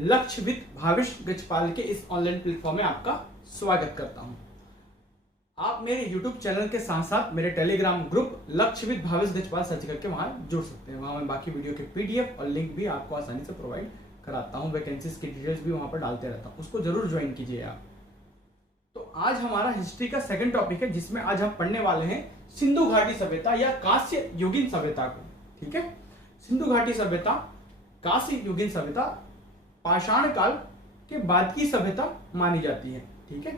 लक्षविद भावेश गजपाल के इस online platform में आपका स्वागत करता हूं। आप मेरे YouTube चैनल के साथ साथ मेरे Telegram group Lakshvid Bhavesh Gajpal search करके वहां जुड़ सकते हैं। वहां मैं बाकी वीडियो के PDF और लिंक भी आपको आसानी से प्रोवाइड कराता हूं। वैकेंसीज की डिटेल्स भी वहां पर डालते रहता हूं, उसको जरूर ज्वाइन कीजिए आप। तो आज हमारा हिस्ट्री का सेकंड टॉपिक है, जिसमें आज हम पढ़ने वाले हैं सिंधु घाटी सभ्यता या कांस्य युगीन सभ्यता को। ठीक है, सिंधु घाटी सभ्यता, कांस्य युगीन सभ्यता पाषाण काल के बाद की सभ्यता मानी जाती है। ठीक है,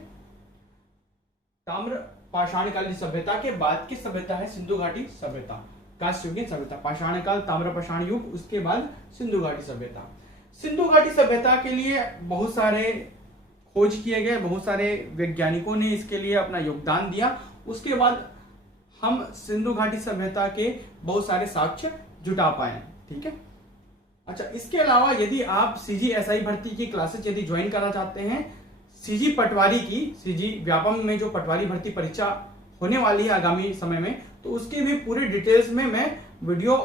ताम्र पाषाण कालीन सभ्यता के बाद की सभ्यता है सिंधु घाटी सभ्यता। कांस्य युगीन सभ्यता, पाषाण काल, ताम्र पाषाण युग, उसके बाद सिंधु घाटी सभ्यता। सिंधु घाटी सभ्यता के लिए बहुत सारे खोज किए गए, बहुत सारे वैज्ञानिकों ने इसके लिए अपना योगदान दिया। उसके बाद हम सिंधु घाटी सभ्यता के बहुत सारे साक्ष्य जुटा पाए। ठीक है, अच्छा, इसके अलावा यदि आप CGSI भर्ती की क्लासेस यदि ज्वाइन करना चाहते हैं, CG पटवारी की, CG व्यापम में जो पटवारी भर्ती परीक्षा होने वाली है आगामी समय में, तो उसके भी पूरे डिटेल्स में मैं वीडियो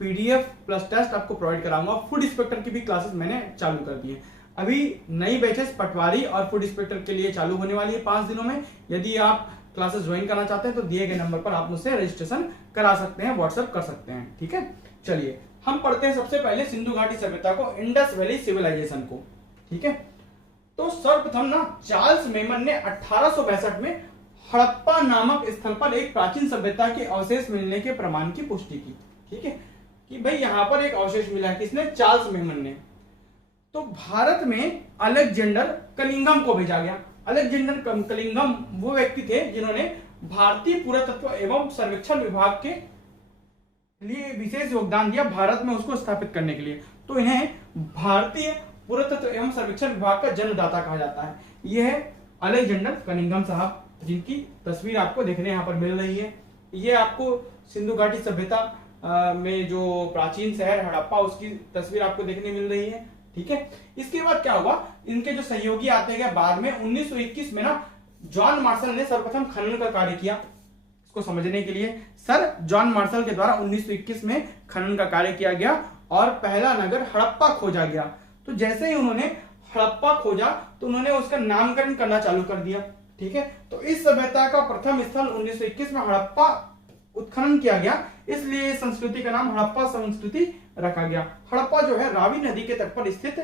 PDF प्लस टेस्ट आपको प्रोवाइड कराऊंगा। फूड इंस्पेक्टर की भी क्लासेस मैंने चालू कर दी है। अभी नई बैचेस पटवारी और फूड इंस्पेक्टर के लिए चालू होने वाली है 5 दिनों में। यदि आप क्लासेस ज्वाइन करना चाहते हैं तो दिए गए नंबर पर आप मुझसे रजिस्ट्रेशन करा सकते हैं, व्हाट्सएप कर सकते हैं। ठीक है, चलिए हम पढ़ते हैं सबसे पहले सिंधु घाटी सभ्यता को, इंडस वैली सिविलाइजेशन को। ठीक है, तो सर्वप्रथम ना चार्ल्स मेमन ने 1862 में हड़प्पा नामक स्थल पर एक प्राचीन सभ्यता के अवशेष मिलने के प्रमाण की पुष्टि की। ठीक है, कि भाई यहां पर एक अवशेष मिला है, किसने? चार्ल्स मेमन ने। तो भारत में अलेक्जेंडर कलिंगम को भेजा गया। अलेक्जेंडर कलिंगम वो व्यक्ति थे जिन्होंने भारतीय पुरातत्व एवं सर्वेक्षण विभाग के लिए विशेष योगदान दिया, भारत में उसको स्थापित करने के लिए। तो इन्हें भारतीय पुरातत्व एवं सर्वेक्षण विभाग का जन्मदाता कहा जाता है। यह है अलेक्जेंडर कनिंघम साहब, जिनकी तस्वीर आपको देखने यहाँ पर मिल रही है। ये आपको सिंधु घाटी सभ्यता में जो प्राचीन शहर हड़प्पा, उसकी तस्वीर आपको देखने मिल रही है। ठीक है, इसके बाद क्या हुआ, इनके जो सहयोगी आते गए बाद में 1921 में ना जॉन मार्शल ने सर्वप्रथम खनन का कार्य किया। इसको समझने के लिए सर जॉन मार्शल के द्वारा 1921 में खनन का कार्य किया गया और पहला नगर हड़प्पा खोजा गया। तो जैसे ही उन्होंने हड़प्पा खोजा तो उन्होंने उसका नामकरण करना चालू कर दिया। ठीक है, तो इस सभ्यता का प्रथम स्थल 1921 में हड़प्पा उत्खनन किया गया, इसलिए संस्कृति का नाम हड़प्पा संस्कृति रखा गया। हड़प्पा जो है रावी नदी के तट पर स्थित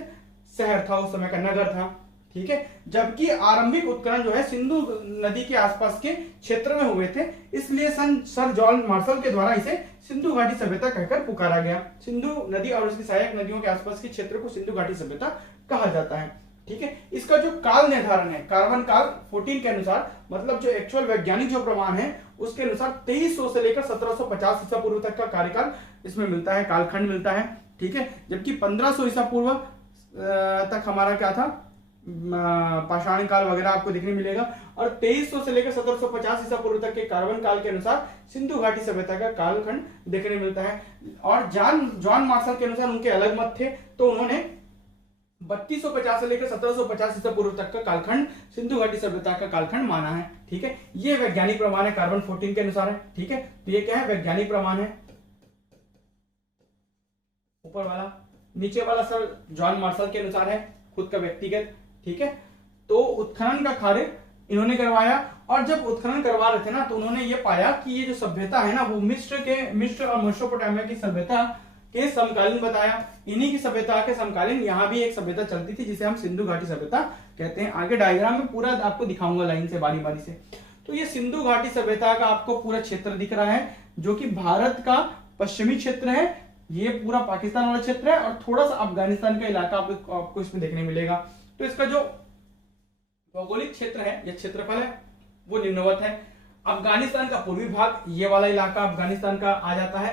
शहर था, उस समय का नगर था। ठीक है, जबकि आरंभिक उत्खनन जो है सिंधु नदी के आसपास के क्षेत्र में हुए थे, इसलिए सर जॉन मार्शल के द्वारा इसे सिंधु घाटी सभ्यता कहकर पुकारा गया। सिंधु नदी और उसकी सहायक नदियों के आसपास के क्षेत्र को सिंधु घाटी सभ्यता कहा जाता है। ठीक है, इसका जो काल निर्धारण है कार्बन काल 14 के अनुसार, मतलब जो एक्चुअल वैज्ञानिक जो प्रमाण है उसके अनुसार 2300 से लेकर 1750 ईसा पूर्व तक का कार्यकाल इसमें मिलता है, कालखंड मिलता है। ठीक है, जबकि 1500 ईसा पूर्व तक हमारा क्या था, पाषाण काल वगैरह आपको देखने मिलेगा, और 2300 से लेकर 1750 ईसा पूर्व तक के कार्बन काल के अनुसार सिंधु घाटी सभ्यता का कालखंड देखने मिलता है। और जॉन मार्शल के अनुसार उनके अलग मत थे, तो उन्होंने 3250 से लेकर 1750 ईसा पूर्व तक का कालखंड सिंधु घाटी सभ्यता का कालखंड माना है। ठीक है, ये वैज्ञानिक प्रमाण है, कार्बन 14 के अनुसार है। ठीक है, तो ये क्या है, वैज्ञानिक प्रमाण है ऊपर वाला। नीचे वाला सर जॉन मार्शल के अनुसार है, खुद का व्यक्तिगत। ठीक है, तो उत्खनन का कार्य इन्होंने करवाया, और जब उत्खनन करवा रहे थे ना तो उन्होंने ये पाया कि ये जो सभ्यता है ना वो मिस्र और मेसोपोटामिया की सभ्यता के समकालीन बताया। इन्हीं की सभ्यता के समकालीन यहाँ भी एक सभ्यता चलती थी जिसे हम सिंधु घाटी सभ्यता कहते हैं। आगे डायग्राम में पूरा आपको दिखाऊंगा लाइन से, बारी बारी से। तो ये सिंधु घाटी सभ्यता का आपको पूरा क्षेत्र दिख रहा है, जो कि भारत का पश्चिमी क्षेत्र है। ये पूरा पाकिस्तान वाला क्षेत्र है, और थोड़ा सा अफगानिस्तान का इलाका आपको इसमें देखने मिलेगा। तो इसका जो भौगोलिक क्षेत्र है या क्षेत्रफल है वो निम्नवत है। अफगानिस्तान का पूर्वी भाग, ये वाला इलाका अफगानिस्तान का आ जाता है।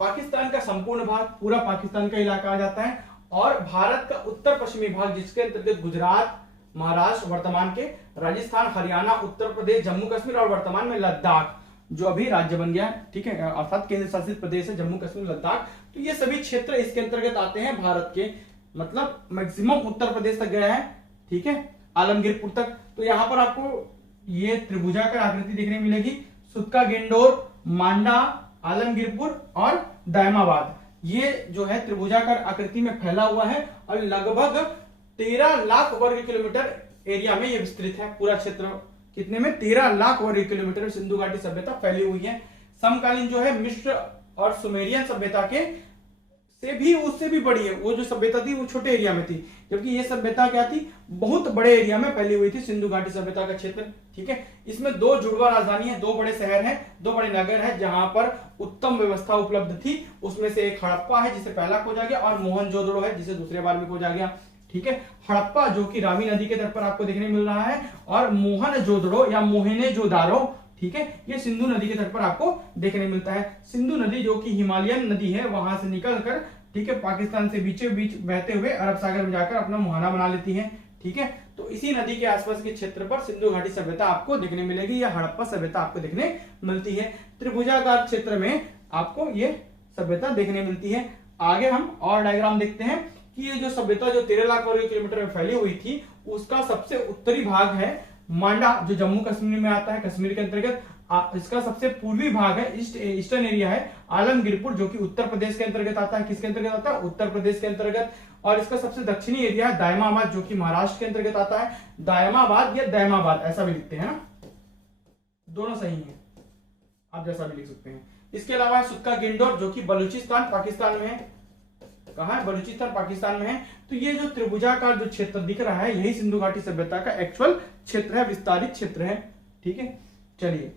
पाकिस्तान का संपूर्ण भाग, पूरा पाकिस्तान का इलाका आ जाता है। और भारत का उत्तर पश्चिमी भाग, जिसके अंतर्गत गुजरात, महाराष्ट्र, वर्तमान के राजस्थान, हरियाणा, उत्तर प्रदेश, जम्मू कश्मीर और वर्तमान में लद्दाख, जो अभी राज्य बन गया है। ठीक है, अर्थात केंद्र शासित प्रदेश है जम्मू कश्मीर, लद्दाख। तो ये सभी क्षेत्र इसके अंतर्गत आते हैं भारत के, मतलब मैक्सिमम उत्तर प्रदेश तक गया है। ठीक है, आलमगीरपुर तक। तो यहाँ पर आपको ये त्रिभुजाकार आकृति देखने मिलेगी, सुक्का गेंडोर, मांडा, आलमगीरपुर और दायमाबाद। ये जो है त्रिभुजाकार आकृति में फैला हुआ है, और लगभग 13 लाख वर्ग किलोमीटर एरिया में ये विस्तृत है। पूरा क्षेत्र कितने में? 13 लाख वर्ग किलोमीटर सिंधु घाटी सभ्यता फैली हुई है। समकालीन जो है मिस्र और सुमेरियन सभ्यता के से भी उससे भी बड़ी है। वो जो सभ्यता थी वो छोटे एरिया में थी, जबकि ये सभ्यता क्या थी? बहुत बड़े एरिया में फैली हुई थी सिंधु घाटी सभ्यता का क्षेत्र। ठीक है, इसमें 2 जुड़वा राजधानी है, 2 बड़े शहर हैं, 2 बड़े नगर हैं जहां पर उत्तम व्यवस्था उपलब्ध थी। उसमें से एक हड़प्पा है जिसे पहला खोजा गया, और मोहनजोदड़ो है जिसे दूसरे बार में खोजा गया। ठीक है, हड़प्पा जो कि रावी नदी के तट पर आपको देखने मिल रहा है, और मोहनजोदड़ो या मोहनजोदारो, ठीक है, ये सिंधु नदी के तट पर आपको देखने मिलता है। सिंधु नदी जो कि हिमालयन नदी है, वहां से निकलकर, ठीक है, पाकिस्तान से बीचों बीच बहते हुए अरब सागर में जाकर अपना मुहाना बना लेती है। ठीक है, तो इसी नदी के आसपास के क्षेत्र पर सिंधु घाटी सभ्यता आपको देखने मिलेगी, या हड़प्पा सभ्यता आपको देखने मिलती है। त्रिभुजाकार क्षेत्र में आपको ये सभ्यता देखने मिलती है। आगे हम और डायग्राम देखते हैं कि ये जो सभ्यता जो 13 लाख वर्ग किलोमीटर में फैली हुई थी, उसका सबसे उत्तरी भाग है मांडा, जो जम्मू कश्मीर में आता है, कश्मीर के अंतर्गत। इसका सबसे पूर्वी भाग है, ईस्टर्न एरिया है आलमगीरपुर, जो कि उत्तर प्रदेश के अंतर्गत आता है। किसके अंतर्गत आता है? उत्तर प्रदेश के अंतर्गत। और इसका सबसे दक्षिणी एरिया है दायमाबाद, जो कि महाराष्ट्र के अंतर्गत आता है। दायमाबाद या दैमाबाद ऐसा भी लिखते हैं ना, दोनों सही है, आप जैसा भी लिख सकते हैं। इसके अलावा सुक्का गिंडोर, जो कि बलूचिस्तान पाकिस्तान में है। कहां है? बलूचिस्तान पाकिस्तान में है। तो ये जो त्रिभुजाकार जो क्षेत्र दिख रहा है, यही सिंधु घाटी सभ्यता का एक्चुअल क्षेत्र है, विस्तारित क्षेत्र है। ठीक है, चलिए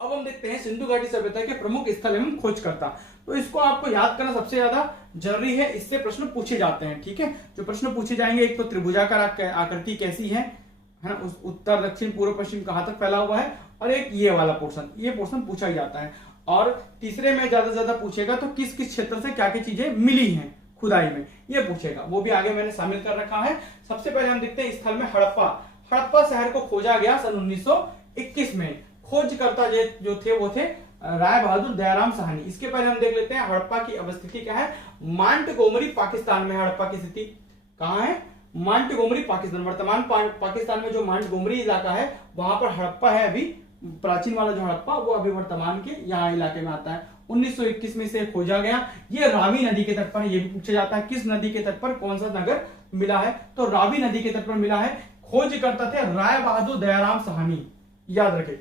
अब हम देखते हैं सिंधु घाटी सभ्यता के प्रमुख स्थल एवं खोजकर्ता। तो इसको आपको याद करना सबसे ज्यादा जरूरी है, इससे प्रश्न पूछे जाते हैं। ठीक है, जो प्रश्न पूछे जाएंगे, एक तो त्रिभुजाकार आकृति कैसी है ना, उस उत्तर दक्षिण पूर्व पश्चिम कहां तक फैला हुआ है, और एक ये वाला पोर्शन, ये पोर्शन पूछा ही जाता है। और तीसरे में ज्यादा से ज्यादा पूछेगा तो किस किस क्षेत्र से क्या क्या चीजें मिली हैं खुदाई में, ये पूछेगा, वो भी आगे मैंने शामिल कर रखा है। सबसे पहले हम देखते हैं स्थल में हड़प्पा। हड़प्पा शहर को खोजा गया सन 1921 में। खोजकर्ता जो थे वो थे राय बहादुर दयाराम साहनी। इसके पहले हम देख लेते हैं हड़प्पा की अवस्थिति क्या है। मांटगोमरी पाकिस्तान में हड़प्पा की स्थिति कहां है? मांटगोमरी पाकिस्तान, वर्तमान पाकिस्तान में जो मांटगोमरी इलाका है वहां पर हड़प्पा है। अभी प्राचीन वाला जो हड़प्पा वो अभी वर्तमान के यहाँ इलाके में आता है। 1921 में इसे खोजा गया। ये रावी नदी के तट पर है। ये भी पूछा जाता है किस नदी के तट पर कौन सा नगर मिला है, तो रावी नदी के तट पर मिला है। खोज करता थे राय बहादुर दयाराम साहनी, याद रखें,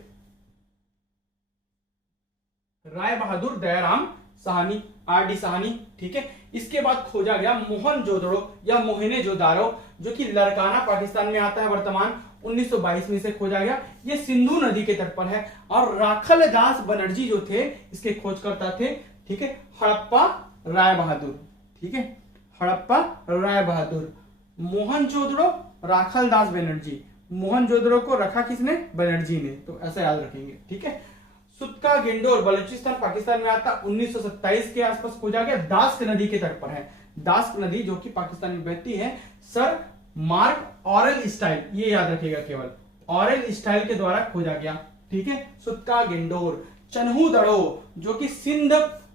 राय बहादुर दयाराम साहनी, आर.डी. साहनी। ठीक है, इसके बाद खोजा गया मोहनजोदड़ो या मोहनजोदारो, जो कि लड़काना पाकिस्तान में आता है वर्तमान। 1922 में इसे खोजा गया। ये सिंधु नदी के तट पर है। और राखल दास बनर्जी जो थे इसके खोजकर्ता थे। ठीक है, हड़प्पा राय बहादुर, ठीक है, हड़प्पा राय बहादुर, मोहनजोदड़ो राखल दास बनर्जी। मोहनजोदड़ो को रखा किसने? बनर्जी ने, तो ऐसा याद रखेंगे। ठीक है, सुत्का गिंडोर बलूचिस्तान पाकिस्तान में आता, 1927 के आसपास खोजा गया। दास्क नदी के तट पर है। दास्क नदी जो कि पाकिस्तान में बहती है। सर मार्क ऑरेल स्टाइल, ये याद रखिएगा, केवल ऑरेल स्टाइल के द्वारा खोजा गया। ठीक है, सुत्का गिंडोर। चन्हू दड़ो जो कि सिंध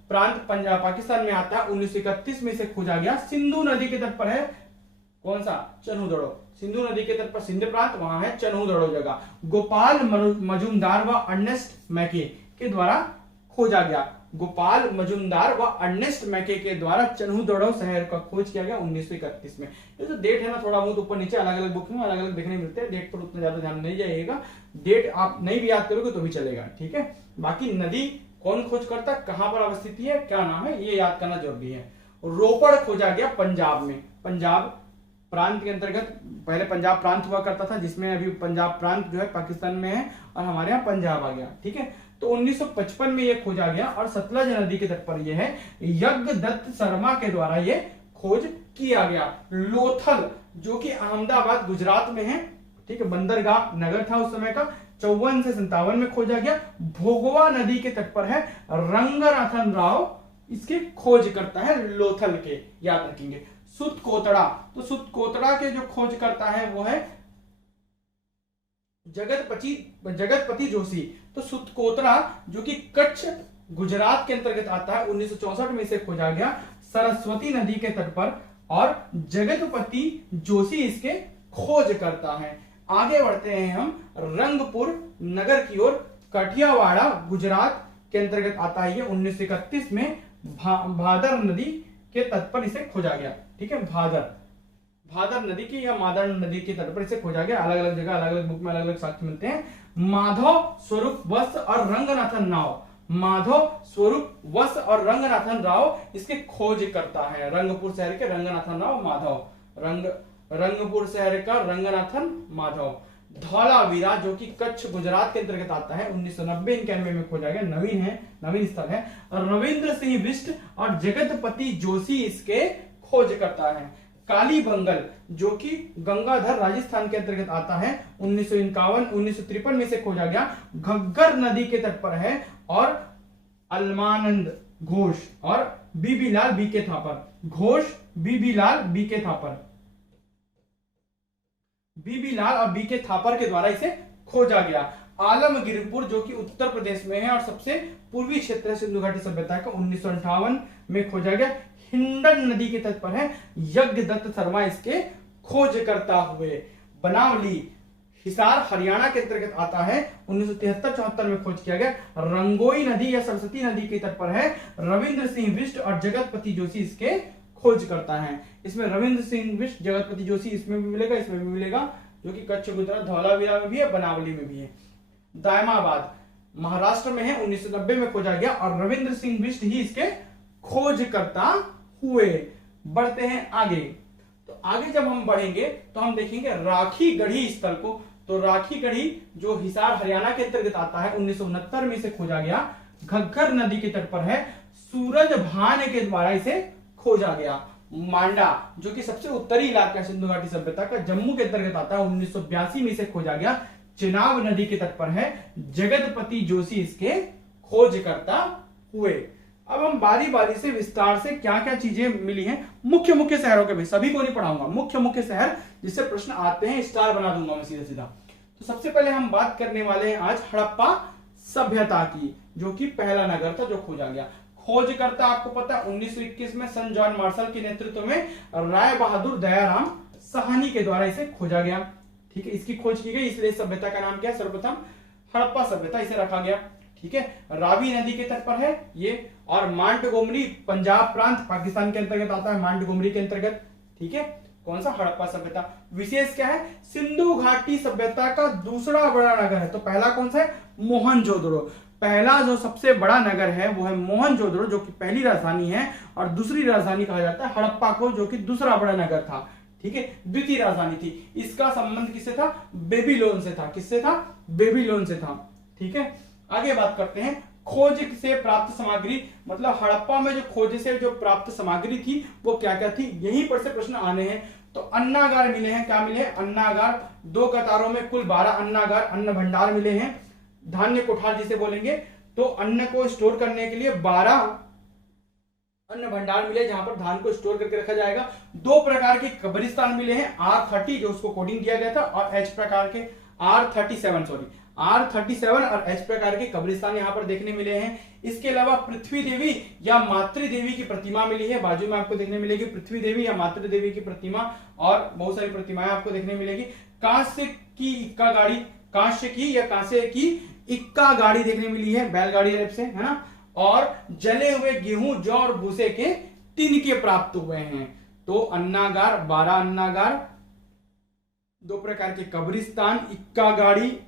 प्रांत पंजाब पाकिस्तान में आता है, 1931 में इसे खोजा गया। सिंधु नदी के तट पर है। कौन सा? चन्हू दड़ो। सिंधु नदी के तट पर सिंध प्रांत, वहां है चन्हू दड़ो जगह। गोपाल मजुमदार व अर्नेस्ट मैके के द्वारा खोजा गया। गोपाल मजुमदार व अर्नेस्ट मैके के द्वारा चन्हू दड़ो शहर का खोज किया गया 1931 में। ये जो डेट है ना, थोड़ा बहुत ऊपर नीचे अलग अलग बुक में अलग अलग देखने मिलते हैं। डेट पर उतना ज्यादा ध्यान नहीं जाइएगा, डेट आप नहीं भी याद करोगे तो भी चलेगा। ठीक है, बाकी नदी कौन खोज करता, कहां पर अवस्थित है, क्या नाम है, ये याद करना जरूरी है। रोपड़ खोजा गया पंजाब में। पंजाब प्रांत के अंतर्गत, पहले पंजाब प्रांत हुआ करता था, जिसमें अभी पंजाब प्रांत जो है पाकिस्तान में है और हमारे यहाँ पंजाब आ गया। ठीक है, तो 1955 में यह खोजा गया और सतलज नदी के तट पर यह है। यज्ञदत्त शर्मा के द्वारा यह खोज किया गया। लोथल जो कि अहमदाबाद गुजरात में है। ठीक है, बंदरगाह नगर था उस समय का। 54 से 57 में खोजा गया। भोगवा नदी के तट पर है। रंगनाथन राव इसके खोज करता है, लोथल के, याद रखेंगे। सुत कोतड़ा, तो सुत कोतड़ा के जो खोज करता है वो है जगतपति जोशी। तो सुत कोतड़ा जो कि कच्छ गुजरात के अंतर्गत आता है, 1964 में इसे खोजा गया सरस्वती नदी के तट पर, और जगतपति जोशी इसके खोज करता है। आगे बढ़ते हैं हम रंगपुर नगर की ओर। कठियावाड़ा गुजरात के अंतर्गत आता है। ये 1931 में भादर नदी के तट पर इसे खोजा गया। ठीक है, भादर भादर नदी की या मादर नदी के तट पर इसे खोजा गया। अलग अलग जगह अलग अलग बुक में अलग अलग साक्ष्य मिलते हैं। माधव स्वरूप वत्स और रंगनाथन राव, माधव स्वरूप वत्स और रंगनाथन राव इसके खोज करता है। रंगपुर शहर के रंगनाथन राव माधव, रंगपुर शहर का रंगनाथन माधव। धौलावीरा जो कि कच्छ गुजरात के अंतर्गत आता है, 1990-91 में खोजा गया, नवीन स्थल है। रविंद्र सिंह बिष्ट और जगतपति जोशी इसके खोज करता है। कालीबंगल जो कि गंगाधर राजस्थान के अंतर्गत आता है, 1953 में से खोजा गया, घग्गर नदी के तट पर है। और अलमानंद घोष और बीबी लाल बीके थापर, घोष बीबी लाल बीके थापर, बीबी लाल और बीके थापर के द्वारा इसे खोजा गया। आलमगीरपुर जो कि उत्तर प्रदेश में है और सबसे पूर्वी क्षेत्र है सिंधु घाटी सभ्यता का, 1958 में खोजा गया। हिंडन नदी के तट पर है। यज्ञदत्त शर्मा इसके खोज करता हुए। बनावली हिसार हरियाणा के अंतर्गत आता है, 1973-74 में खोज किया गया। रंगोई नदी या सरस्वती नदी के तट पर है। रविंद्र सिंह बिष्ट और जगतपति जोशी इसके खोज करता है। इसमें रविंद्र सिंह बिष्ट, जगतपति जोशी इसमें भी मिलेगा, इसमें भी मिलेगा, जो कि कच्छ गुजरात धौलावीरा में भी है, बनावली में भी है। दायमाबाद महाराष्ट्र में है, 1990 में खोजा गया और रविंद्र सिंह बिष्ट ही इसके खोज करता हुए। बढ़ते हैं आगे। तो आगे जब हम बढ़ेंगे तो हम देखेंगे राखी गढ़ी स्थल को। तो राखी गढ़ी जो हिसार हरियाणा के अंतर्गत आता है, 1969 में इसे खोजा गया, घग्गर नदी के तट पर है। सूरज भान के द्वारा इसे खोजा गया। मांडा जो कि सबसे उत्तरी इलाका सिंधु घाटी सभ्यता का, जम्मू के अंतर्गत आता है, 1982 में इसे खोजा गया। चिनाब नदी के तट पर है। जगतपति जोशी इसके खोज करता हुए। अब हम बारी बारी से विस्तार से क्या क्या चीजें मिली हैं मुख्य मुख्य शहरों के भी, सभी को नहीं पढ़ाऊंगा, मुख्य मुख्य शहर जिससे प्रश्न आते हैं स्टार बना दूंगा मैं सीधा सीधा। तो सबसे पहले हम बात करने वाले हैं आज हड़प्पा सभ्यता की, जो कि पहला नगर था जो खोजा गया। खोजकर्ता आपको पता है 1921 में सन जॉन मार्शल के नेतृत्व में राय बहादुर दयाराम साहनी के द्वारा इसे खोजा गया। ठीक है, इसकी खोज की गई, इसलिए सभ्यता का नाम क्या है, सर्वप्रथम हड़प्पा सभ्यता इसे रखा गया। ठीक है, रावी नदी के तट पर है ये। और मांटगोमरी पंजाब प्रांत पाकिस्तान के अंतर्गत आता है, मांटगोमरी के अंतर्गत। ठीक है, कौन सा, हड़प्पा सभ्यता। विशेष क्या है, सिंधु घाटी सभ्यता का दूसरा बड़ा नगर है। तो पहला कौन सा है, मोहनजोदड़ो। पहला जो सबसे बड़ा नगर है वो है मोहनजोदड़ो, जो कि पहली राजधानी है, और दूसरी राजधानी कहा जाता है हड़प्पा को, जो कि दूसरा बड़ा नगर था। ठीक है, द्वितीय राजधानी थी। इसका संबंध किससे था, बेबीलोन से था। किससे था, बेबीलोन से था। ठीक है, आगे बात करते हैं खोज से प्राप्त सामग्री, मतलब हड़प्पा में जो खोज से जो प्राप्त सामग्री थी वो क्या क्या थी, यहीं पर से प्रश्न आने हैं। तो अन्नागार मिले हैं, क्या मिले हैं, अन्नागार, 2 कतारों में कुल 12 अन्नागार, अन्न भंडार मिले हैं। धान्य कोठार जिसे बोलेंगे, तो अन्न को स्टोर करने के लिए 12 अन्न भंडार मिले जहां पर धान को स्टोर करके रखा जाएगा। 2 प्रकार के कब्रिस्तान मिले हैं, R30 जो उसको कोडिंग दिया गया था, और H प्रकार के R37 और H प्रकार के कब्रिस्तान यहां पर देखने मिले हैं। इसके अलावा पृथ्वी देवी या मातृ देवी की प्रतिमा मिली है, बाजू में आपको देखने मिलेगी पृथ्वी देवी या मातृ देवी की प्रतिमा, और बहुत सारी प्रतिमाएं आपको देखने मिलेगी। कांस्य की इक्का गाड़ी, कांस्य की या कांस्य की इक्का गाड़ी देखने मिली है, बैलगाड़ी टाइप से, है ना। और जले हुए गेहूं, जौ और भूसे के तिनके प्राप्त हुए हैं। तो अन्नागार, 12 अन्नागार, 2 प्रकार के कब्रिस्तान, इक्का गाड़ी,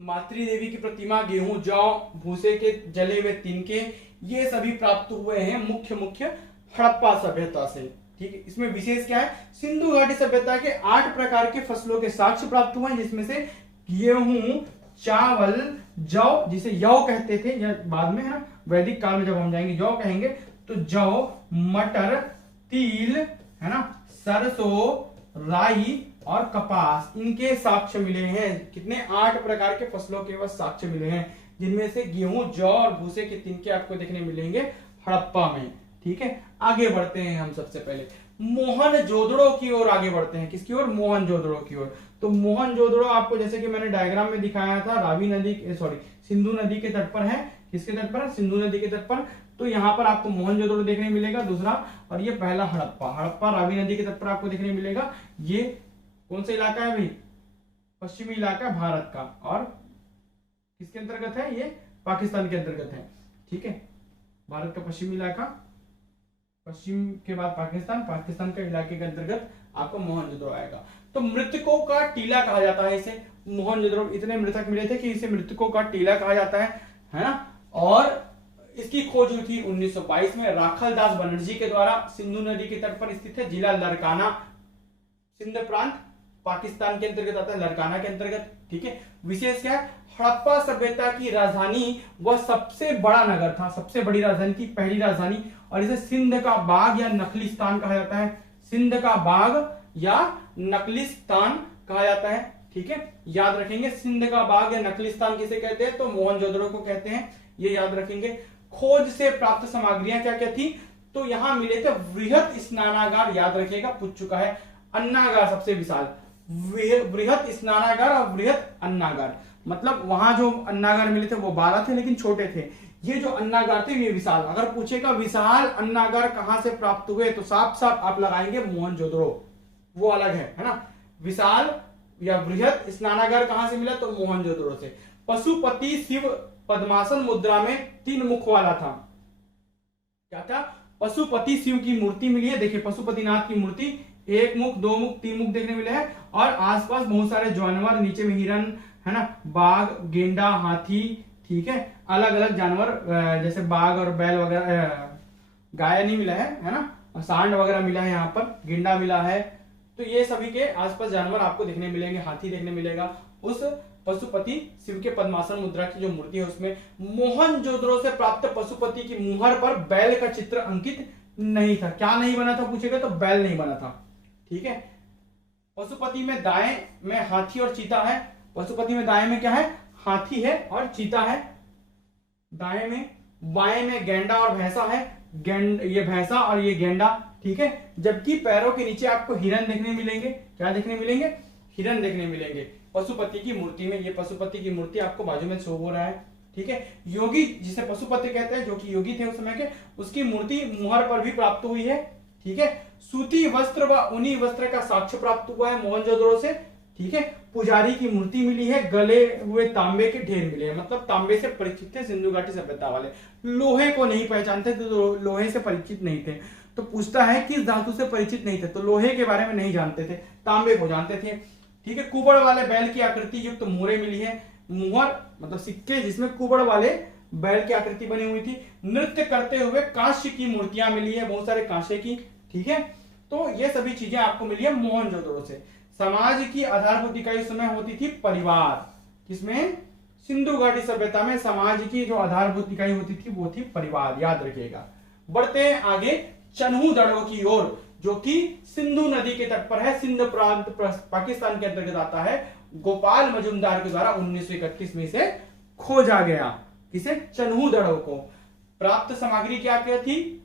मातृदेवी की प्रतिमा, गेहूं, जौ, भूसे के जले हुए तिनके, ये सभी प्राप्त हुए हैं मुख्य हड़प्पा सभ्यता से। ठीक है, इसमें विशेष क्या है, सिंधु घाटी सभ्यता के 8 प्रकार के फसलों के साक्ष्य प्राप्त हुए हैं, जिसमें से गेहूं, चावल, जौ जिसे यौ कहते थे, या बाद में है ना वैदिक काल में जब हम जाएंगे जौ कहेंगे, तो जौ, मटर, तिल, है ना, सरसों, राई और कपास, इनके साक्ष्य मिले हैं। कितने, 8 प्रकार के फसलों के बस साक्ष्य मिले हैं, जिनमें से गेहूं, जौ और भूसे के तिनके आपको देखने मिलेंगे हड़प्पा में। ठीक है, आगे बढ़ते हैं हम सबसे पहले मोहनजोदड़ो की ओर आगे बढ़ते हैं। किसकी ओर, मोहनजोदड़ो की ओर। तो मोहनजोदड़ो आपको जैसे कि मैंने डायग्राम में दिखाया था, रावी नदी, सिंधु नदी के तट पर है। किसके तट पर, सिंधु नदी के तट पर। तो यहाँ पर आपको मोहनजोदड़ो देखने मिलेगा दूसरा, और ये पहला हड़प्पा रावी नदी के तट पर आपको देखने मिलेगा। ये कौन सा इलाका है भाई, पश्चिमी इलाका भारत का, और किसके अंतर्गत है, ये पाकिस्तान के अंतर्गत है। ठीक है, भारत का पश्चिमी इलाका पश्चिम के बाद पाकिस्तान, पाकिस्तान के इलाके के अंतर्गत आपका मोहनजोदड़ो आएगा। तो मृतकों का टीला कहा जाता है इसे। मोहनजोदड़ो इतने मृतक मिले थे कि इसे मृतकों का टीला कहा जाता है ना। और इसकी खोज हुई थी 1922 में राखल दास बनर्जी के द्वारा। सिंधु नदी के तट पर स्थित है, जिला लड़काना, सिंध प्रांत पाकिस्तान के अंतर्गत आता है, लड़काना के अंतर्गत। ठीक है, विशेष क्या है, हड़प्पा सभ्यता की राजधानी वह सबसे बड़ा नगर था, सबसे बड़ी राजधानी थी, पहली राजधानी। और इसे सिंध का बाग या नकलिस्तान कहा जाता है, सिंध का बाग या नकलिस्तान कहा जाता है। ठीक है, याद रखेंगे, सिंध का बाग या नकलिस्तान किसे कहते हैं, तो मोहनजोदड़ो को कहते हैं, ये याद रखेंगे। खोज से प्राप्त सामग्रियां क्या क्या थी, तो यहां मिले थे वृहत स्नानागार, याद रखिएगा, पूछ चुका है। अन्नागार सबसे विशाल, वृहत स्नानागार और वृहत अन्नागार, मतलब वहां जो अन्नागार मिले थे वो 12 थे लेकिन छोटे थे। ये जो अन्नागार थे ये विशाल। अगर पूछेगा विशाल अन्नागार कहां से प्राप्त हुए, तो साफ साफ आप लगाएंगे मोहनजोदड़ो, वो अलग है ना। विशाल या वृहत स्नानागार कहां से मिला, तो मोहनजोदड़ो से। पशुपति शिव पद्मासन मुद्रा में 3 मुख वाला था। क्या था, पशुपति शिव की मूर्ति मिली है, देखिए पशुपतिनाथ की मूर्ति, 1 मुख, 2 मुख, 3 मुख देखने मिले हैं। और आसपास बहुत सारे जानवर, नीचे में हिरन है ना, बाघ, गेंडा, हाथी, ठीक है, अलग अलग जानवर, जैसे बाघ और बैल वगैरह, गाय नहीं मिला है ना, सांड वगैरह मिला है, यहाँ पर गेंडा मिला है। तो ये सभी के आसपास जानवर आपको देखने मिलेंगे, हाथी देखने मिलेगा। उस पशुपति शिव के पद्मासन मुद्रा की जो मूर्ति है उसमें मोहनजोदड़ो से प्राप्त पशुपति की मुहर पर बैल का चित्र अंकित नहीं था। क्या नहीं बना था पूछेगा, तो बैल नहीं बना था। ठीक है, पशुपति में दाएं में हाथी और चीता है, पशुपति में दाएं में क्या है, हाथी है और चीता है, दाएं में। बाएं में गेंडा और भैंसा है, ये भैंसा और ये गेंडा। ठीक है, जबकि पैरों के नीचे आपको हिरन देखने मिलेंगे। क्या देखने मिलेंगे, हिरन देखने मिलेंगे पशुपति की मूर्ति में। ये पशुपति की मूर्ति आपको बाजू में शो हो रहा है। ठीक है, योगी जिसे पशुपति कहते हैं, जो कि योगी थे उस समय के, उसकी मूर्ति मुहर पर भी प्राप्त हुई है। ठीक है, सूती वस्त्र व ऊनी वस्त्र का साक्ष्य प्राप्त हुआ है मोहनजोदड़ो से। ठीक है, पुजारी की मूर्ति मिली है, गले हुए तांबे के ढेर मिले हैं, मतलब तांबे से परिचित थे सिंधु घाटी सभ्यता वाले, लोहे को नहीं पहचानते थे, तो लोहे से परिचित नहीं थे। तो पूछता है किस धातु से परिचित नहीं थे, तो लोहे के बारे में नहीं जानते थे, तांबे को जानते थे। ठीक है, कुबड़ वाले बैल की आकृति युक्त मोहरें मिली है, मुहर मतलब सिक्के जिसमें कुबड़ वाले बैल की आकृति बनी हुई थी। नृत्य करते हुए कांस्य की मूर्तियां मिली है, बहुत सारे कांसे की। ठीक है, तो ये सभी चीजें आपको मिली है मोहनजोदड़ो से। समाज की आधारभूत इकाई उस समय होती थी परिवार, किसमें, सिंधु घाटी सभ्यता में समाज की जो आधारभूत इकाई होती थी वो थी परिवार, याद रखिएगा। बढ़ते हैं आगे चन्हू-दड़ो की ओर, जो कि सिंधु नदी के तट पर है, सिंध प्रांत पाकिस्तान के अंतर्गत आता है। गोपाल मजुमदार के द्वारा 1931 में इसे खोजा गया, किसे, चन्हू-दड़ो को। प्राप्त सामग्री क्या क्या थी,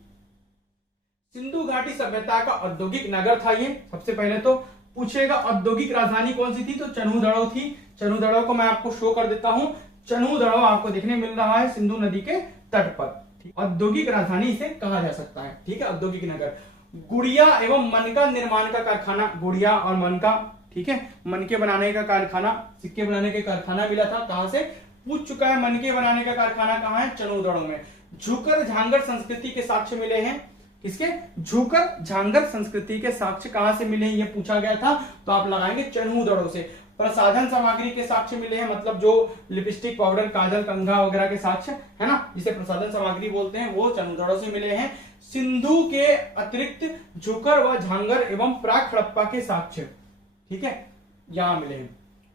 सिंधु घाटी सभ्यता का औद्योगिक नगर था ये। सबसे पहले तो पूछेगा औद्योगिक राजधानी कौन सी थी, तो चन्हू-दड़ो थी। चन्हू-दड़ो को मैं आपको शो कर देता हूं। चन्हू-दड़ो आपको देखने मिल रहा है सिंधु नदी के तट पर। औद्योगिक राजधानी इसे कहा जा सकता है। ठीक है, औद्योगिक नगर। गुड़िया एवं मनका निर्माण का कारखाना, गुड़िया और मनका, ठीक है, मनके बनाने का कारखाना, सिक्के बनाने के कारखाना मिला था। कहां से पूछ चुका है, मनके बनाने का कारखाना कहां है, चन्हू-दड़ो में। झूकर झांगर संस्कृति के साक्ष्य मिले हैं, किसके, झूकर झांगर संस्कृति के साक्ष्य कहां से मिले, ये पूछा गया था, तो आप लगाएंगे चन्हू-दड़ो से। प्रसाधन सामग्री के साक्ष्य मिले हैं, मतलब जो लिपस्टिक, पाउडर, काजल, कंघा वगैरह के साक्ष्य है ना, जिसे प्रसाधन सामग्री बोलते हैं, वो चन्हू-दड़ो से मिले हैं। सिंधु के अतिरिक्त झूकर व झांगर एवं प्राक हड़प्पा के साक्ष्य, ठीक है, यहां मिले हैं।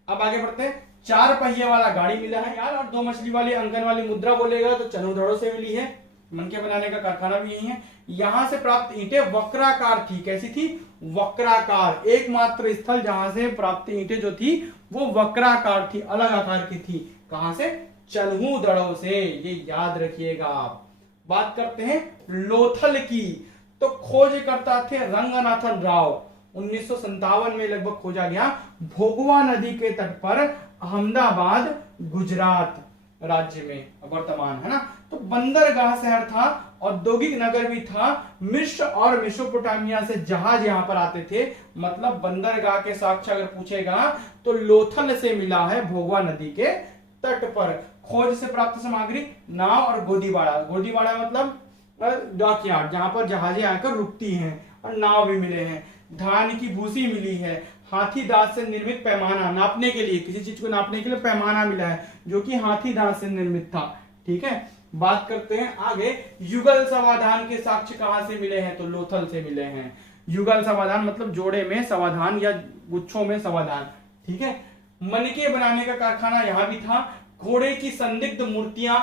अब आगे बढ़ते हैं। 4 पहिए वाला गाड़ी मिला है यार, और 2 मछली वाली अंकन वाली मुद्रा बोलेगा तो चन्हू-दड़ो से मिली है। मनके बनाने का कारखाना भी यही है। यहां से प्राप्त ईंटें वक्राकार थी, कैसी थी, वक्राकार। एकमात्र स्थल जहां से प्राप्त ईंटें जो थी वो वक्राकार थी, अलग आकार की थी। कहां से, चन्हू-दड़ो से, ये याद रखिएगा आप। बात करते हैं लोथल की, तो खोजकर्ता थे रंगनाथन राव। 1957 में लगभग खोजा गया, भोगवा नदी के तट पर, अहमदाबाद, गुजरात राज्य में वर्तमान, है ना। तो बंदरगाह शहर था, औद्योगिक नगर भी था। मिस्र और मेसोपोटामिया से जहाज यहां पर आते थे, मतलब बंदरगाह के साक्ष्य अगर पूछेगा तो लोथल से मिला है, भोगवा नदी के तट पर। खोज से प्राप्त सामग्री, नाव और गोदीबाड़ा। गोदीबाड़ा मतलब डॉकयार्ड, जहां पर जहाजें आकर रुकती हैं, और नाव भी मिले हैं। धान की भूसी मिली है। हाथी दांत से निर्मित पैमाना, नापने के लिए, किसी चीज को नापने के लिए पैमाना मिला है जो कि हाथी दांत से निर्मित था। ठीक है, बात करते हैं आगे। युगल समाधान के साक्ष्य कहां से मिले हैं? तो लोथल से मिले हैं। युगल समाधान मतलब जोड़े में समाधान या गुच्छों में समाधान। ठीक है, मनके बनाने का कारखाना यहां भी था। घोड़े की संदिग्ध मूर्तियां,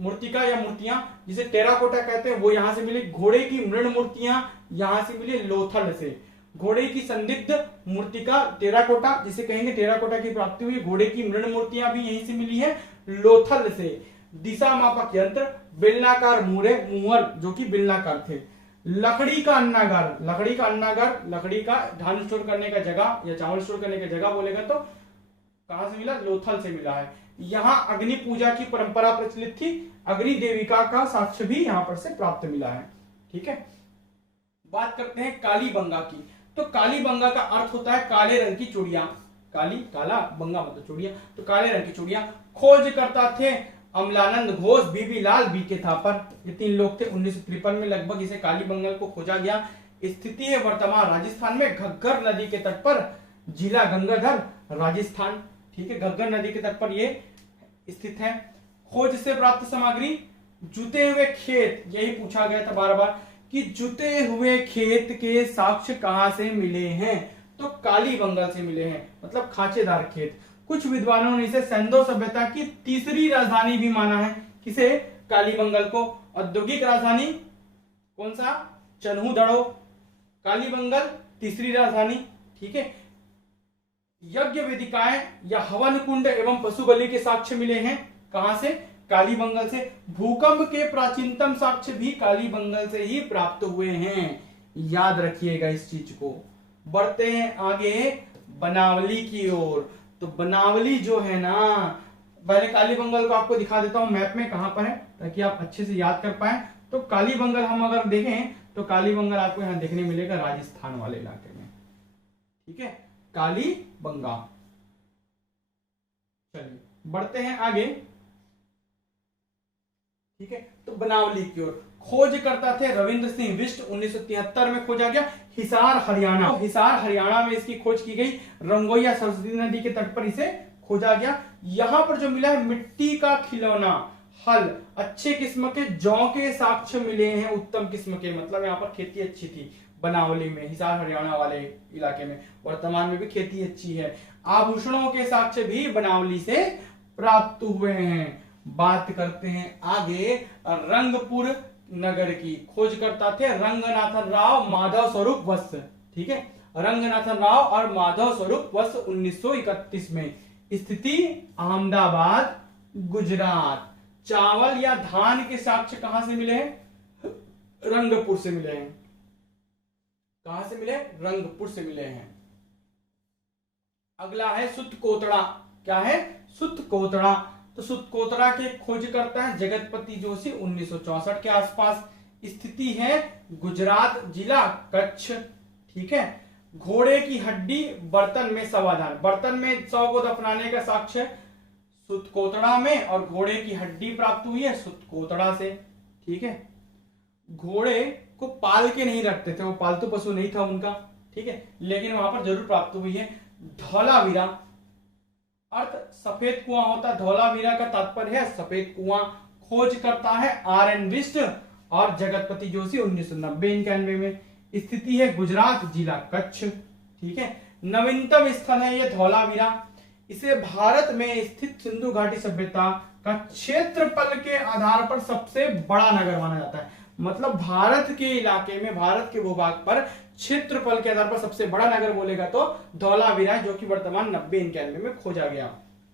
मूर्तिका या मूर्तियां जिसे टेराकोटा कहते हैं, वो यहां से मिली। घोड़े की मृण मूर्तियां यहां से मिली लोथल से। घोड़े की संदिग्ध मूर्तिका टेराकोटा जिसे कहेंगे टेराकोटा की प्राप्ति हुई। घोड़े की मृण मूर्तियां भी यहीं से मिली है, लोथल से। दिशा मापक यंत्र, बेलनाकार मुहर जो कि बेलनाकार थे। लकड़ी का अन्नागार, लकड़ी का अन्नागार, लकड़ी का धान स्टोर करने का जगह या चावल स्टोर करने का जगह बोलेगा तो कहां से मिला? लोथल से मिला है। यहां अग्नि पूजा की परंपरा प्रचलित थी। अग्नि देविका का साक्ष्य भी यहां पर से प्राप्त मिला है। ठीक है, बात करते हैं कालीबंगा की। तो कालीबंगा का अर्थ होता है काले रंग की चूड़ियां। काली, काला, बंगा मतलब चूड़ियां, तो काले रंग की चूड़ियां। खोज करता थे अमलानंद घोष, बीबी लाल, बी के थापर, ये 3 लोग थे। 1953 में लगभग इसे कालीबंगा को खोजा गया। स्थिति है वर्तमान राजस्थान में, घग्गर नदी के तट पर, जिला गंगाधर, राजस्थान। ठीक है, घग्गर नदी के तट पर ये स्थित है। खोज से प्राप्त सामग्री, जुते हुए खेत, यही पूछा गया था बार बार कि जुते हुए खेत के साक्ष्य कहां से मिले हैं? तो कालीबंगा से मिले हैं, मतलब खांचेदार खेत। कुछ विद्वानों ने इसे सैंधव सभ्यता की तीसरी राजधानी भी माना है। किसे? कालीबंगल को। औद्योगिक राजधानी कौन सा? चन्हू-दड़ो। कालीबंगल तीसरी राजधानी। ठीक है, यज्ञ वेदिकाएं या हवन कुंड एवं पशु बलि के साक्ष्य मिले हैं। कहां से? कालीबंगल से। भूकंप के प्राचीनतम साक्ष्य भी कालीबंगल से ही प्राप्त हुए हैं, याद रखिएगा इस चीज को। बढ़ते हैं आगे बनावली की ओर। तो बनावली जो है ना, पहले कालीबंगल को आपको दिखा देता हूं मैप में कहां पर है, ताकि आप अच्छे से याद कर पाए। तो कालीबंगल हम अगर देखें तो कालीबंगल आपको यहां देखने मिलेगा राजस्थान वाले इलाके में। ठीक है, कालीबंगा। चलिए बढ़ते हैं आगे। ठीक है, तो बनावली की ओर खोज करता थे रविंद्र सिंह बिष्ट, 1973 में खोजा गया। हिसार हरियाणा, हिसार हरियाणा में इसकी खोज की गई। रंगोइया सरस्वती नदी के तट पर इसे खोजा गया। यहां पर जो मिला है मिट्टी का खिलौना, हल, अच्छे किस्म के जौ के साक्ष्य मिले हैं, उत्तम किस्म के, मतलब यहाँ पर खेती अच्छी थी बनावली में, हिसार हरियाणा वाले इलाके में। वर्तमान में भी खेती अच्छी है। आभूषणों के साक्ष्य भी बनावली से प्राप्त हुए हैं। बात करते हैं आगे रंगपुर नगर की। खोज करता थे रंगनाथन राव, माधव स्वरूप वत्स। ठीक है, रंगनाथन राव और माधव स्वरूप वत्स 1931 में। स्थिति अहमदाबाद, गुजरात। चावल या धान के साक्ष्य कहां से मिले हैं? रंगपुर से मिले हैं। कहां से मिले? रंगपुर से मिले हैं। अगला है सुतकोतड़ा। क्या है? सुतकोतड़ा। तो सुतकोतड़ा के खोज करता है जगतपति जोशी, 1964 के आसपास। स्थिति है गुजरात, जिला कच्छ। ठीक है, घोड़े की हड्डी बर्तन में समाधान, बर्तन में शव को दफनाने का साक्ष्य सुतकोतड़ा में, और घोड़े की हड्डी प्राप्त हुई है सुतकोतड़ा से। ठीक है, घोड़े को पाल के नहीं रखते थे, वो पालतू पशु नहीं था उनका। ठीक है, लेकिन वहां पर जरूर प्राप्त हुई है। धौलावीरा, अर्थ सफेद कुआं होता है। धौलावीरा का तात्पर्य है सफेद कुआं। खोज करता है RN बिष्ट और जगतपति जोशी, 1990-91 में। स्थिति है गुजरात, जिला कच्छ। ठीक है, नवीनतम स्थल है ये धौलावीरा। इसे भारत में स्थित सिंधु घाटी सभ्यता का क्षेत्रफल के आधार पर सबसे बड़ा नगर माना जाता है। मतलब भारत के इलाके में, भारत के भूभाग पर क्षेत्रफल के आधार पर सबसे बड़ा नगर बोलेगा तो धौलावीरा, जो कि वर्तमान 90-91 में खोजा गया।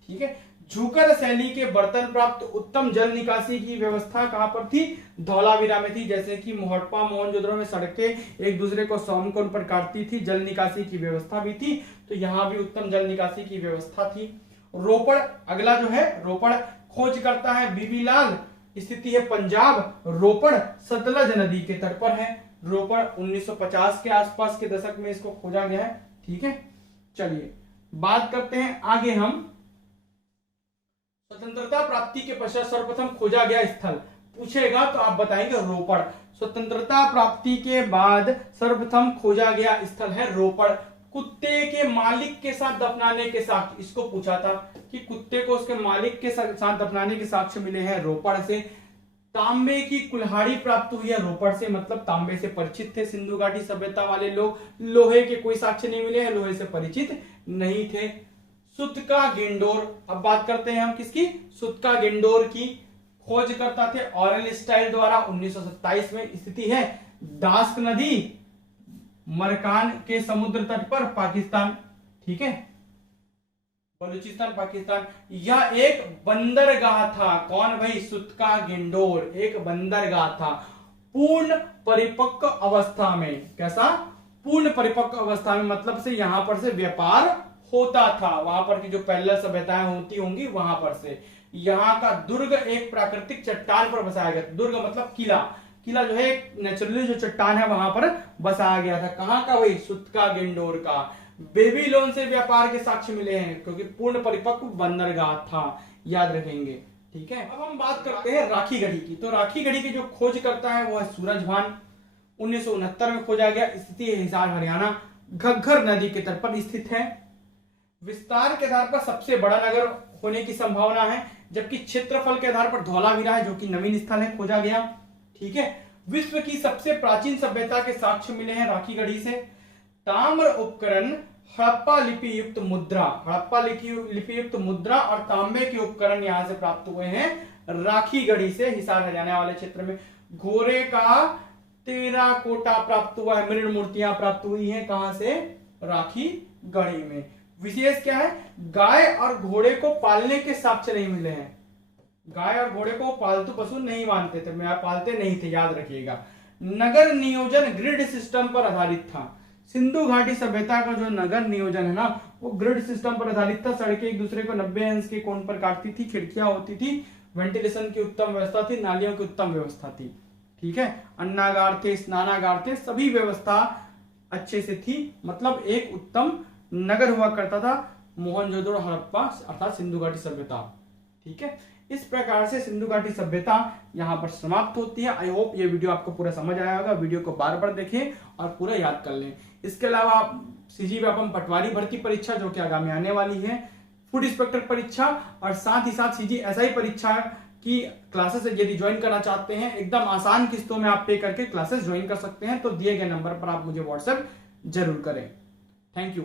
ठीक है, झूकर शैली के बर्तन प्राप्त, उत्तम जल निकासी की व्यवस्था कहां पर थी? धौलावीरा में थी। जैसे कि मोहटपा, मोहनजोदड़ो में सड़कें एक दूसरे को समकोण पर काटती थी, जल निकासी की व्यवस्था भी थी, तो यहां भी उत्तम जल निकासी की व्यवस्था थी। रोपड़, अगला जो है रोपड़, खोज करता है बीबी लाल। स्थिति है पंजाब, रोपड़ सतलज नदी के तट पर है। रोपड़ 1950 के आसपास के दशक में इसको खोजा गया है। ठीक है, चलिए बात करते हैं आगे हम स्वतंत्रता प्राप्ति के पश्चात सर्वप्रथम खोजा गया स्थल पूछेगा तो आप बताएंगे रोपड़। स्वतंत्रता प्राप्ति के बाद सर्वप्रथम खोजा गया स्थल है रोपड़। कुत्ते के मालिक के साथ दफनाने के साक्ष्य, इसको पूछा था कि कुत्ते को उसके मालिक के साथ दफनाने के साक्ष्य मिले हैं रोपड़ से। तांबे की कुल्हाड़ी प्राप्त हुई है रोपड़ से, मतलब तांबे से परिचित थे सिंधु घाटी सभ्यता वाले लोग। लोहे के कोई साक्ष्य नहीं मिले हैं, लोहे से परिचित नहीं थे। सुतका गेंडोर, अब बात करते हैं हम किसकी, सुतका गेंडोर की। खोजकर्ता थे ऑरेल स्टाइल द्वारा, 1927 में। स्थिति है दास्क नदी, मरकान के समुद्र तट पर, पाकिस्तान। ठीक है, बलूचिस्तान पाकिस्तान। यह एक बंदरगाह था। कौन भाई, सुतका गेंडोर एक बंदरगाह था पूर्ण परिपक्व अवस्था में। कैसा, पूर्ण परिपक्व अवस्था में, मतलब से यहां पर से व्यापार होता था, वहां पर की जो पहले सभ्यताएं होती होंगी वहां पर से। यहाँ का दुर्ग एक प्राकृतिक चट्टान पर बसाया गया। दुर्ग मतलब किला, किला जो है नेचुरली जो चट्टान है वहां पर बसाया गया था। कहां का भाई, सुतका गेंडोर का। बेबीलोन से व्यापार के साक्ष्य मिले हैं क्योंकि पूर्ण परिपक्व बंदरगाह था, याद रखेंगे। ठीक है, अब हम बात करते हैं राखी गढ़ी की। तो राखी गढ़ी की जो खोज करता है वो है सूरजभान, 1969 में खोजा गया। स्थिति है हिसार हरियाणा, घग्गर नदी के तट पर स्थित है। विस्तार के आधार पर सबसे बड़ा नगर होने की संभावना है, जबकि क्षेत्रफल के आधार पर धौलावीरा है जो कि नवीन स्थल है, खोजा गया। ठीक है, विश्व की सबसे प्राचीन सभ्यता के साक्ष्य मिले हैं राखी गढ़ी से। ताम्र उपकरण, हड़प्पा लिपि युक्त मुद्रा, हड़प्पा लिपि युक्त मुद्रा और तांबे के उपकरण यहां से प्राप्त हुए हैं राखी गढ़ी से, हिसार हरियाणा वाले क्षेत्र में। घोड़े का टेराकोटा प्राप्त हुआ है, मृण मूर्तियां प्राप्त हुई हैं, कहां से, राखी गढ़ी में। विशेष क्या है, गाय और घोड़े को पालने के साक्ष्य नहीं मिले हैं। गाय और घोड़े को पालतू पशु नहीं मानते थे, पालते नहीं थे, याद रखिएगा। नगर नियोजन ग्रिड सिस्टम पर आधारित था। सिंधु घाटी सभ्यता का जो नगर नियोजन है ना, वो ग्रिड सिस्टम पर आधारित था। सड़कें एक दूसरे को 90 अंश के कोण पर काटती थी, खिड़कियां होती थी, वेंटिलेशन की उत्तम व्यवस्था थी, नालियों की उत्तम व्यवस्था थी। ठीक है, अन्नागार थे, स्नानागार थे, सभी व्यवस्था अच्छे से थी, मतलब एक उत्तम नगर हुआ करता था मोहनजोदड़ो हड़प्पा अर्थात सिंधु घाटी सभ्यता। ठीक है, इस प्रकार से सिंधु घाटी सभ्यता यहां पर समाप्त होती है। आई होप ये वीडियो आपको पूरा समझ आया होगा। वीडियो को बार बार देखें और पूरा याद कर लें। इसके अलावा आप सीजी व्यापम पटवारी भर्ती परीक्षा जो कि आगामी आने वाली है, फूड इंस्पेक्टर परीक्षा और साथ ही साथ सीजी एसआई परीक्षा की क्लासेस यदि ज्वाइन करना चाहते हैं, एकदम आसान किस्तों में आप पे करके क्लासेस ज्वाइन कर सकते हैं। तो दिए गए नंबर पर आप मुझे व्हाट्सएप जरूर करें। Thank you.